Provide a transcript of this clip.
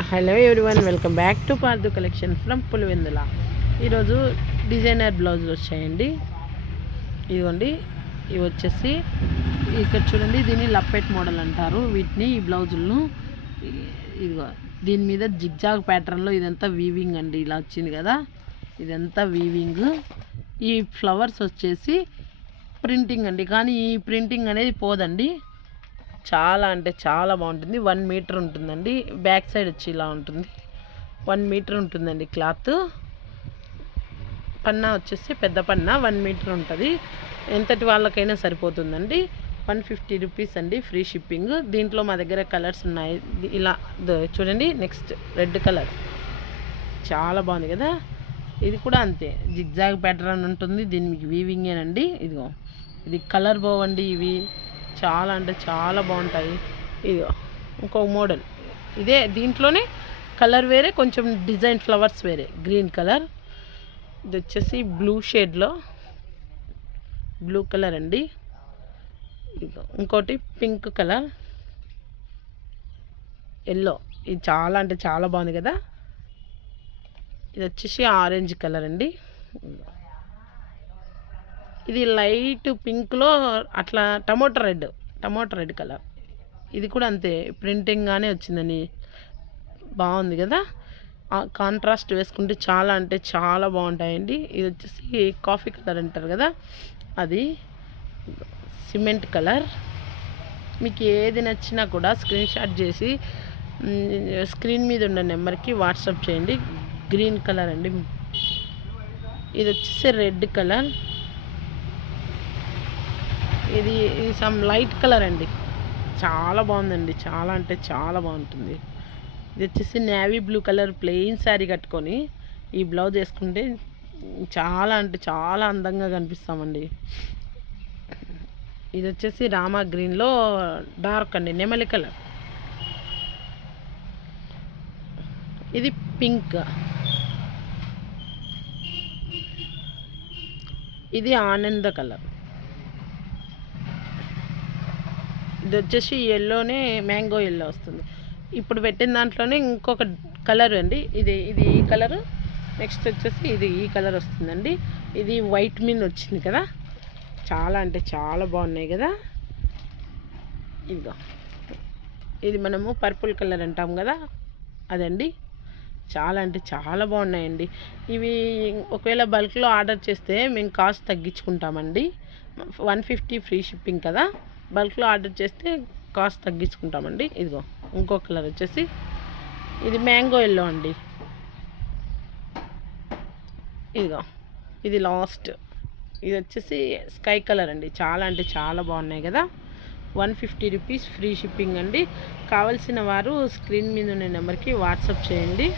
Hello everyone, welcome back to Pardhu collection from Pulivendula. ఈరోజు designer బ్లౌజులు వచ్చాయండి. ఇదిగోండి, ఇవి వచ్చేసి ఇక్కడ చూడండి, దీన్ని లప్పెట్ మోడల్ అంటారు. వీటిని ఈ బ్లౌజులను ఇదిగో దీని మీద జిగ్జాగ్ ప్యాటర్న్లో ఇదంతా వీవింగ్ అండి. ఇలా వచ్చింది కదా, ఇదంతా వీవింగ్. ఈ ఫ్లవర్స్ వచ్చేసి ప్రింటింగ్ అండి, కానీ ఈ ప్రింటింగ్ అనేది పోదండి. చాలా అంటే చాలా బాగుంటుంది. 1 మీటర్ ఉంటుందండి. బ్యాక్ సైడ్ వచ్చి ఇలా ఉంటుంది. 1 మీటర్ ఉంటుందండి క్లాత్. పన్నా వచ్చేసి పెద్ద పన్నా 1 మీటర్ ఉంటుంది. ఎంతటి వాళ్ళకైనా సరిపోతుందండి. 150 రూపీస్ అండి, ఫ్రీ షిప్పింగ్. దీంట్లో మా దగ్గర కలర్స్ ఉన్నాయి. ఇలా చూడండి, నెక్స్ట్ రెడ్ కలర్ చాలా బాగుంది కదా. ఇది కూడా అంతే, జిగ్జాగ్ ప్యాటర్న్ ఉంటుంది. దీనికి వీవింగేనండి. ఇదిగో ఇది కలర్ బాగుండి. ఇవి చాలా అంటే చాలా బాగుంటాయి. ఇది ఇంకొక మోడల్, ఇదే దీంట్లోనే కలర్ వేరే, కొంచెం డిజైన్ ఫ్లవర్స్ వేరే. గ్రీన్ కలర్, ఇది వచ్చేసి బ్లూ షేడ్లో బ్లూ కలర్ అండి. ఇంకోటి పింక్ కలర్, ఎల్లో. ఇది చాలా అంటే చాలా బాగుంది కదా. ఇది వచ్చేసి ఆరెంజ్ కలర్ అండి. ఇది లైట్ పింక్లో అట్లా టమోటా రెడ్ కలర్. ఇది కూడా అంతే, ప్రింటింగ్గానే వచ్చిందని బాగుంది కదా. కాంట్రాస్ట్ వేసుకుంటే చాలా అంటే చాలా బాగుంటాయండి. ఇది వచ్చేసి కాఫీ కలర్ అంటారు కదా, అది సిమెంట్ కలర్. మీకు ఏది నచ్చినా కూడా స్క్రీన్ షాట్ చేసి స్క్రీన్ మీద ఉన్న నెంబర్కి వాట్సాప్ చేయండి. గ్రీన్ కలర్ అండి. ఇది వచ్చేసి రెడ్ కలర్. ఇది సమ్ లైట్ కలర్ అండి. చాలా బాగుందండి, చాలా అంటే చాలా బాగుంటుంది. ఇది వచ్చేసి navy blue colour plain sari కట్టుకొని ఈ బ్లౌజ్ వేసుకుంటే చాలా అంటే చాలా అందంగా కనిపిస్తామండి. ఇది వచ్చేసి రామా గ్రీన్లో డార్క్ అండి, నెమలి కలర్. ఇది పింక్. ఇది ఆనంద కలర్. ఇది వచ్చేసి ఎల్లోనే మ్యాంగో ఎల్లో వస్తుంది. ఇప్పుడు పెట్టిన దాంట్లోనే ఇంకొక కలర్ అండి. ఇది ఈ కలరు. నెక్స్ట్ వచ్చేసి ఇది ఈ కలర్ వస్తుందండి. ఇది వైట్ మీద వచ్చింది కదా, చాలా అంటే చాలా బాగున్నాయి కదా. ఇదిగో ఇది మనము పర్పుల్ కలర్ అంటాం కదా, అదండి. చాలా అంటే చాలా బాగున్నాయండి. ఇవి ఒకవేళ బల్క్లో ఆర్డర్ చేస్తే మేము కాస్ట్ తగ్గించుకుంటామండి. 150 ఫ్రీ షిప్పింగ్ కదా. బల్క్లో ఆర్డర్ చేస్తే కాస్ట్ తగ్గించుకుంటామండి. ఇదిగో ఇంకో కలర్ వచ్చేసి ఇది మ్యాంగో ఎల్లో అండి. ఇదిగో ఇది లాస్ట్. ఇది వచ్చేసి స్కై కలర్ అండి. చాలా అంటే చాలా బాగున్నాయి కదా. 150 రూపీస్ ఫ్రీ షిప్పింగ్ అండి. కావాల్సిన వారు స్క్రీన్ మీద ఉన్న నెంబర్కి వాట్సాప్ చేయండి.